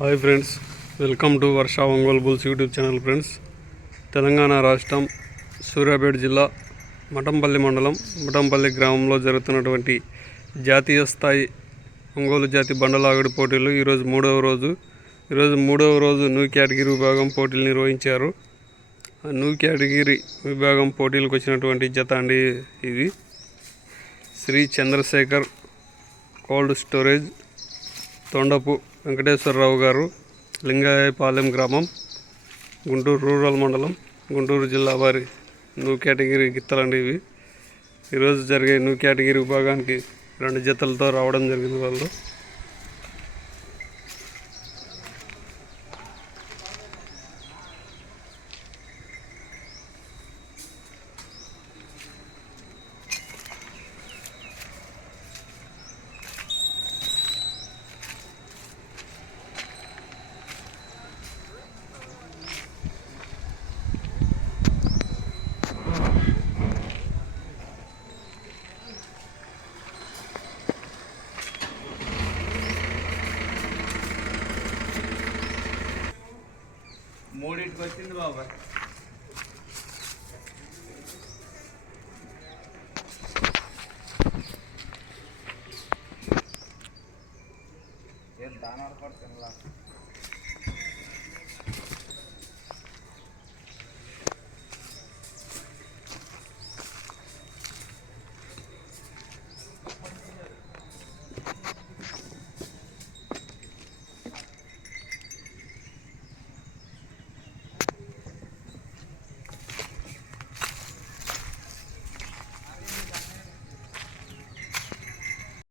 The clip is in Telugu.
Hi friends welcome to Varsha Ongole bulls YouTube channel friends Telangana రాష్ట్రం సూర్యాపేట జిల్లా మఠంపల్లి మండలం మఠంపల్లి గ్రామంలో జరుగుతున్నటువంటి జాతీయ స్థాయి ఒంగోలు జాతి బండలాగడి పోటీలు ఈరోజు మూడవ రోజు. ఈరోజు మూడవ రోజు న్యూ కేటగిరీ విభాగం పోటీలు నిర్వహించారు. ఆ న్యూ కేటగిరీ విభాగం పోటీలకు వచ్చినటువంటి జత అండి ఇది. శ్రీ చంద్రశేఖర్ కోల్డ్ స్టోరేజ్ తొండపు వెంకటేశ్వరరావు గారు లింగాయపాలెం గ్రామం గుంటూరు రూరల్ మండలం గుంటూరు జిల్లా వారి న్యూ కేటగిరీ గిత్తలండి ఇవి. ఈరోజు జరిగే న్యూ కేటగిరీ విభాగానికి రెండు జతలతో రావడం జరిగింది వాళ్ళు. మూడింటికి వచ్చింది బాబా. ఏం దాని పడుతుంది